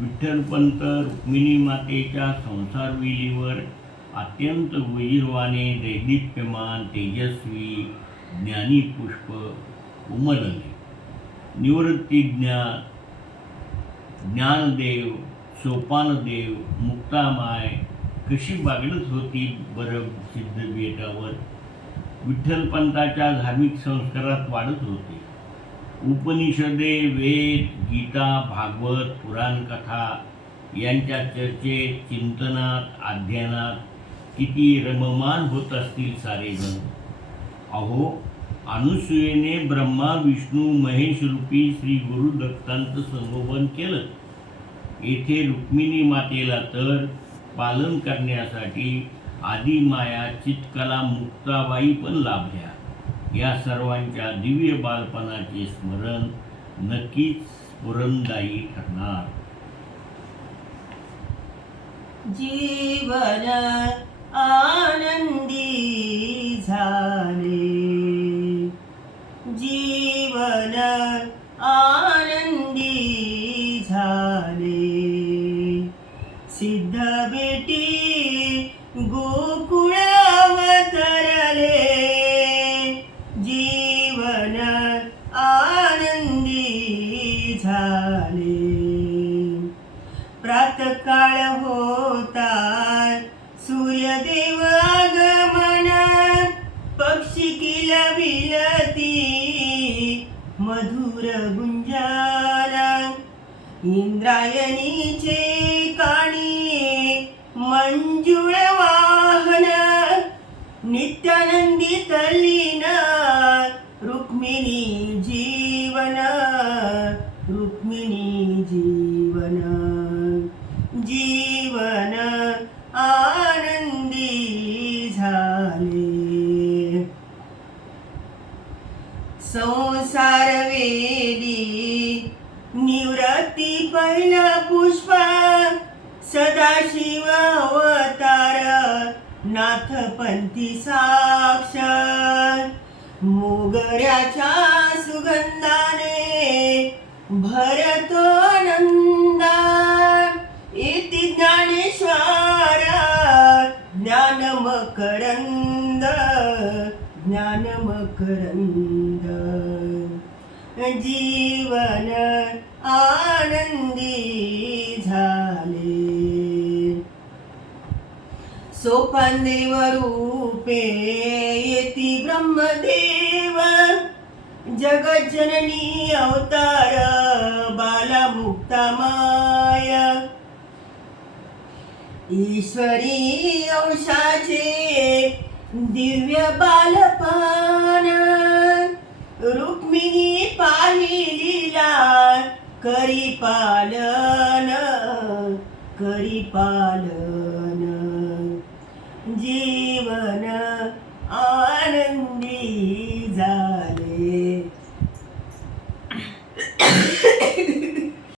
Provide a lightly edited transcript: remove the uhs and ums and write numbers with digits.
विठ्ठलपंत रुक्मिणी मातेच्या संसारविलीवर अत्यंत वीरवाने दैदिप्यमान तेजस्वी ज्ञानी पुष्प उमलले. निवृत्तीज्ञान ज्ञानदेव सोपानदेव मुक्तामाय कशी बागडत होती बरं सिद्धपीठावर. विठ्ठलपंताच्या धार्मिक संस्कारात वाढत होते. उपनिषदे वेद गीता भागवत पुराणकथा यांच्या चर्चेत चिंतनात अध्ययनात किती रममान होत असतील सारेजण. अहो अनुसूयेने ब्रह्मा विष्णू महेश रूपी श्री गुरुदत्तांचं संगोपन केलं. येथे रुक्मिणी मातेला तर पालन करण्यासाठी आदिमाया चित्कला मुक्ताबाई पण लाभल्या. या सर्वांच्या दिव्य बालपणाचे स्मरण नक्कीच स्फुरणदायी ठरणार. जीवन आनंदी झाले, जीवन आनंदी झाले. सिद्ध बेटी गोकुळ अवतरले, जीवन आनंदी झाले. प्रातःकाळ होता सूर्यदेव आगमन, पक्षी किलबिलती मधुर गुंजारा. इंद्रायणीचे काणी मंजुळ वाहन, नित्यानंदी तल्लीन रुक्मिणी जीवन, रुक्मिणी जीवन. जीवन आनंदी झाले. संसार वेली निवृत्ती पहिलं पुष्प, सदाशिव अवतार नाथपंथी साक्ष. मोगऱ्याच्या सुगंधाने भरतो आनंदा, इति ज्ञानेश्वर ज्ञान मकरंद, ज्ञान मकरंद. जीवन आनंदी झाले. सोपानदेव रूपे येती ब्रह्मदेव, जगज्जननी अवतार बाला मुक्तामाय. ईश्वरी अंशाचे दिव्य बालपण, रुक्मिणी पाहिलीला करी पालन, करी पालन. जीवन